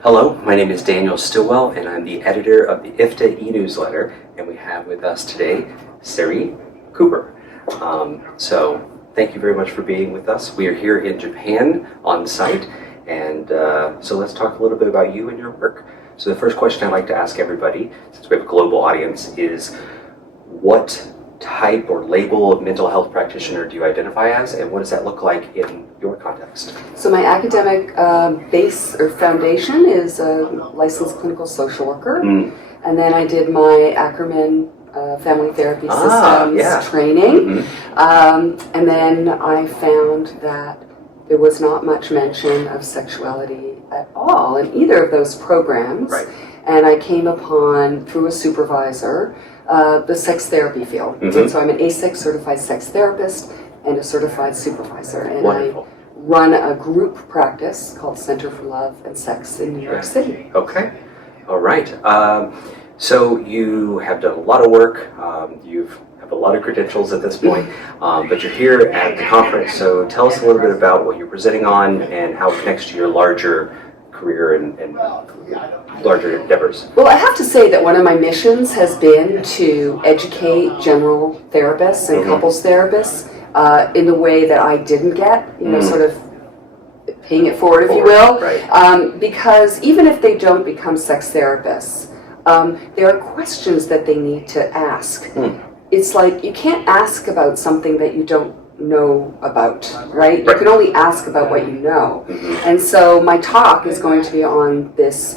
Hello, my name is Daniel Stillwell, and I'm the editor of the IFTA e-newsletter, and we have with us today Sari Cooper. So thank you very much for being with us. We are here in Japan on site, and so let's talk a little bit about you and your work. So the first question I'd like to ask everybody, since we have a global audience, is what type or label of mental health practitioner do you identify as, and what does that look like in your context? So my academic base or foundation is a licensed clinical social worker, and then I did my Ackerman Family Therapy Systems training, and then I found that there was not much mention of sexuality at all in either of those programs, and I came upon, through a supervisor, the sex therapy field. And so I'm an ASEX certified sex therapist and a certified supervisor, and I run a group practice called Center for Love and Sex in New York City. Okay, all right. So you have done a lot of work. You have a lot of credentials at this point, but you're here at the conference. So tell us a little bit about what you're presenting on and how it connects to your larger career and larger endeavors. Well, I have to say that one of my missions has been to educate general therapists and couples therapists in the way that I didn't get, sort of paying it forward, if you will, because even if they don't become sex therapists, there are questions that they need to ask. It's like you can't ask about something that you don't know about, right? You can only ask about what you know. And so my talk is going to be on this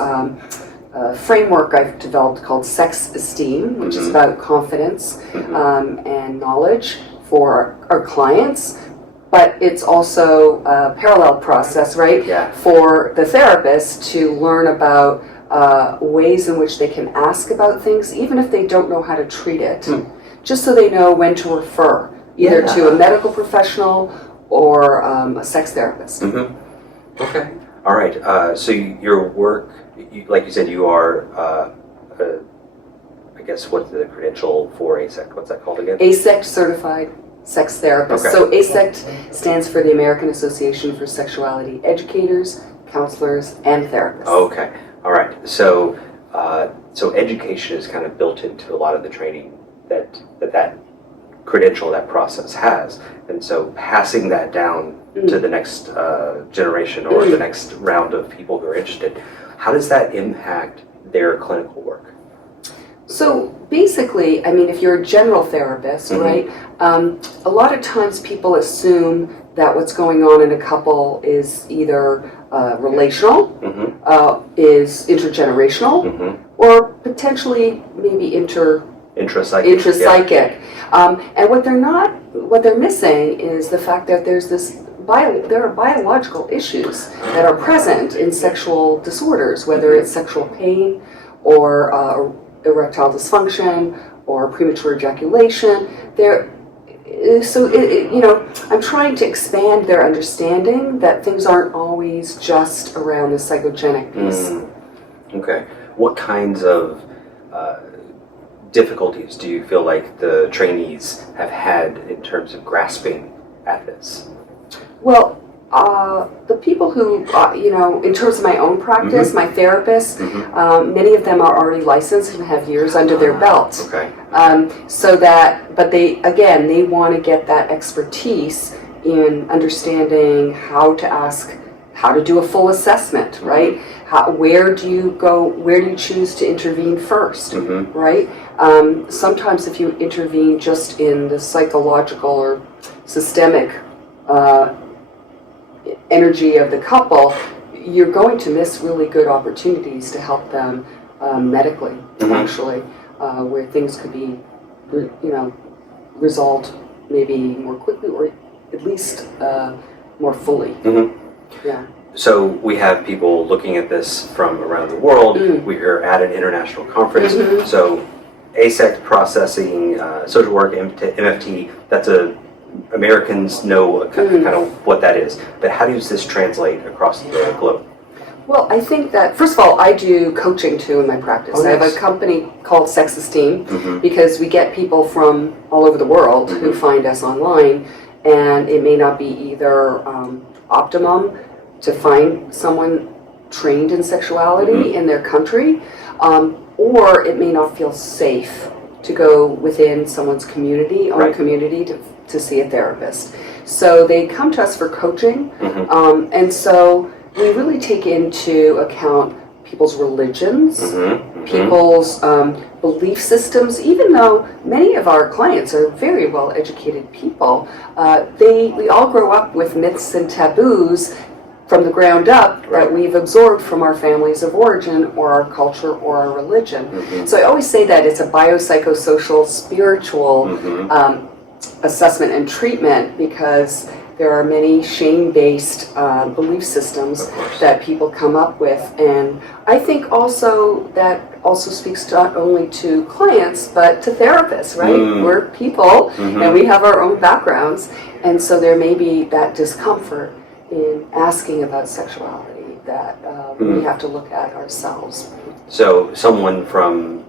framework I've developed called Sex Esteem, which is about confidence and knowledge for our clients, but it's also a parallel process, right? For the therapist to learn about ways in which they can ask about things, even if they don't know how to treat it, just so they know when to refer, either to a medical professional or a sex therapist. Okay. All right. So your work, like you said, you are, I guess, what's the credential for ASECT? What's that called again? ASECT Certified Sex Therapist. So ASECT stands for the American Association for Sexuality Educators, Counselors, and Therapists. Okay. All right. So so education is kind of built into a lot of the training that credential, that process has, and so passing that down to the next generation or the next round of people who are interested, how does that impact their clinical work? So basically, I mean, if you're a general therapist, right, a lot of times people assume that what's going on in a couple is either relational, is intergenerational, or potentially maybe intrapsychic. And what they're missing is the fact that there are biological issues that are present in sexual disorders, whether it's sexual pain or erectile dysfunction or premature ejaculation. I'm trying to expand their understanding that things aren't always just around the psychogenic piece. Okay. What kinds of difficulties do you feel like the trainees have had in terms of grasping at this? Well, the people who, in terms of my own practice, my therapists, many of them are already licensed and have years under their belt. But they want to get that expertise in understanding how to ask, how to do a full assessment, right? Where do you choose to intervene first, right? Sometimes if you intervene just in the psychological or systemic energy of the couple, you're going to miss really good opportunities to help them medically, actually, where things could be, resolved maybe more quickly or at least more fully. So we have people looking at this from around the world. We are at an international conference. So ASECT processing, social work, MFT, that's Americans know kind of what that is. But how does this translate across the globe? Well, I think that, first of all, I do coaching too in my practice. I have a company called Sex Esteem because we get people from all over the world who find us online, and it may not be either optimum to find someone trained in sexuality in their country, or it may not feel safe to go within someone's community, own community, to see a therapist. So they come to us for coaching, and so we really take into account people's religions, people's belief systems. Even though many of our clients are very well educated people, we all grow up with myths and taboos from the ground up that we've absorbed from our families of origin or our culture or our religion. So I always say that it's a biopsychosocial, spiritual assessment and treatment, because there are many shame-based belief systems that people come up with. And I think also that also speaks not only to clients, but to therapists, right? We're people, and we have our own backgrounds. And so there may be that discomfort in asking about sexuality that we have to look at ourselves. So someone from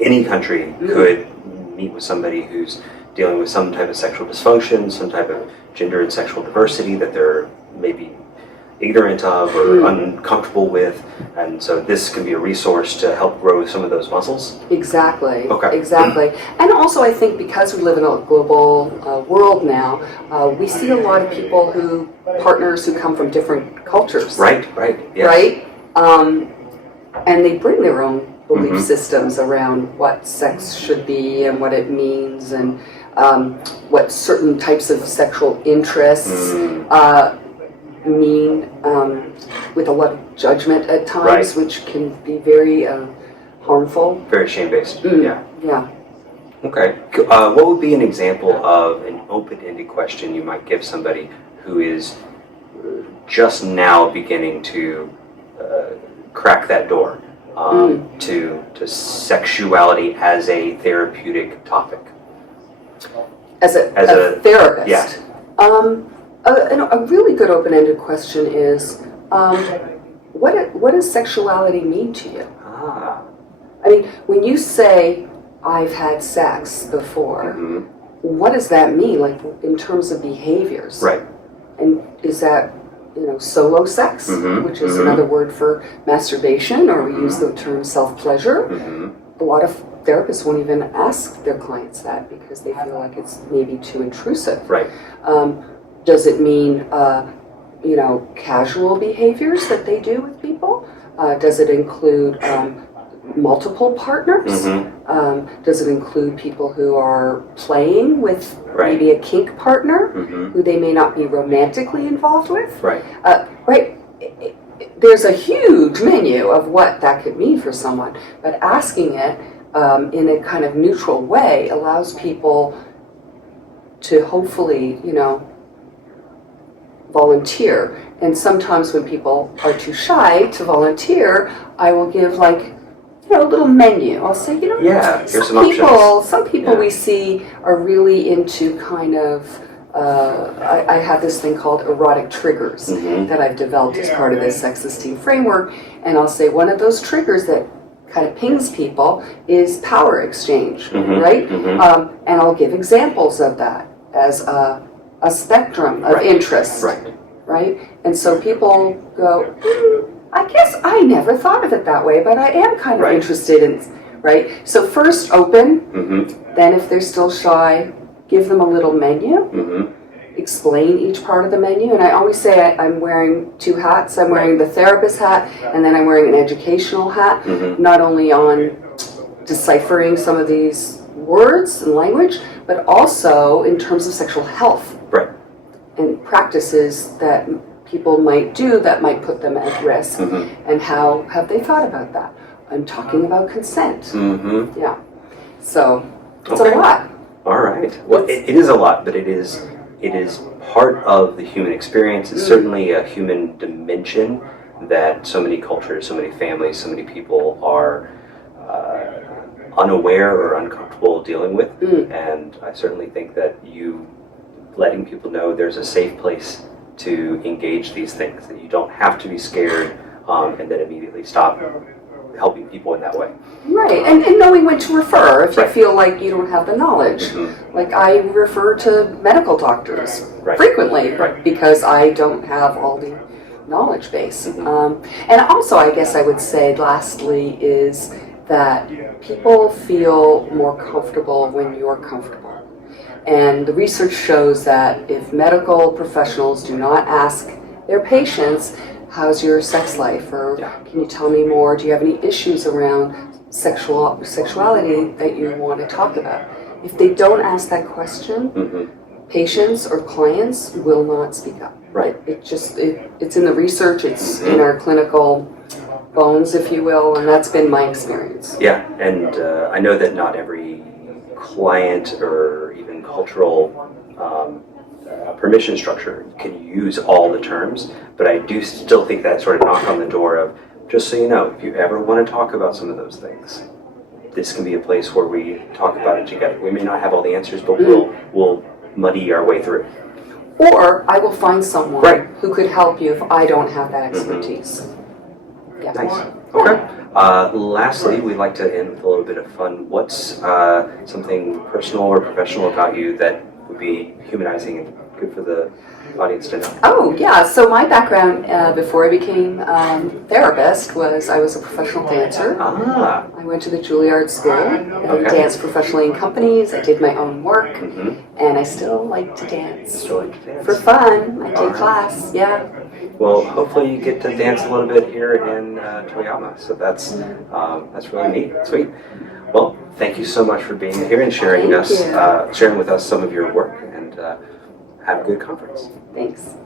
any country could meet with somebody who's dealing with some type of sexual dysfunction, some type of gender and sexual diversity that they're maybe ignorant of or uncomfortable with, and so this can be a resource to help grow some of those muscles? Exactly. Okay. Exactly. And also I think because we live in a global world now, we see a lot of people partners who come from different cultures. Right, yes. Right? And they bring their own belief systems around what sex should be and what it means, and what certain types of sexual interests mean, with a lot of judgment at times, which can be very harmful. Very shame-based. Yeah. Okay. What would be an example of an open-ended question you might give somebody who is just now beginning to crack that door to sexuality as a therapeutic topic? As a therapist? Yeah. A really good open-ended question is, what does sexuality mean to you? I mean, when you say, I've had sex before, what does that mean, like in terms of behaviors? Right. And is that, solo sex, which is another word for masturbation, or we use the term self-pleasure? A lot of therapists won't even ask their clients that because they feel like it's maybe too intrusive. Right. Does it mean, casual behaviors that they do with people? Does it include multiple partners? Does it include people who are playing with maybe a kink partner who they may not be romantically involved with? Right. There's a huge menu of what that could mean for someone, but asking it in a kind of neutral way allows people to hopefully, volunteer. And sometimes when people are too shy to volunteer, I will give a little menu. I'll say, here's some options. Some people we see are really into kind of, I have this thing called erotic triggers that I've developed as part of this sex esteem framework. And I'll say one of those triggers that kind of pings people is power exchange, right? And I'll give examples of that as a spectrum of interests, right? And so people go, I guess I never thought of it that way, but I am kind of interested in, right? So first open, then if they're still shy, give them a little menu, explain each part of the menu. And I always say I'm wearing two hats. I'm wearing the therapist hat, and then I'm wearing an educational hat, not only on deciphering some of these words and language, but also in terms of sexual health and practices that people might do that might put them at risk. And how have they thought about that? I'm talking about consent. Yeah. So it's a lot. All right. Well, it is a lot, but it is part of the human experience. It's certainly a human dimension that so many cultures, so many families, so many people are unaware or uncomfortable dealing with. And I certainly think that you letting people know there's a safe place to engage these things, that you don't have to be scared and then immediately stop helping people in that way. Right, and knowing when to refer if you feel like you don't have the knowledge. Like I refer to medical doctors frequently because I don't have all the knowledge base. And also, I guess I would say, lastly, is that people feel more comfortable when you're comfortable. And the research shows that if medical professionals do not ask their patients, how's your sex life? Or can you tell me more? Do you have any issues around sexuality that you want to talk about? If they don't ask that question, patients or clients will not speak up. Right. It's in the research, it's in our clinical bones, if you will, and that's been my experience. Yeah, and I know that not every client or even cultural permission structure can use all the terms, but I do still think that sort of knock on the door of, just so you know, if you ever want to talk about some of those things, this can be a place where we talk about it together. We may not have all the answers, but we'll muddy our way through. Or I will find someone who could help you if I don't have that expertise. Yeah. Nice. Okay. Lastly, we'd like to end with a little bit of fun. What's something personal or professional about you that would be humanizing and good for the audience to know? Oh, yeah. So my background before I became therapist was I was a professional dancer. I went to the Juilliard School and danced professionally in companies. I did my own work, and I still like to dance. For fun. I take class, Well, hopefully you get to dance a little bit here in Toyama. So that's really neat. Sweet. Well, thank you so much for being here and sharing with us some of your work, and have a good conference. Thanks.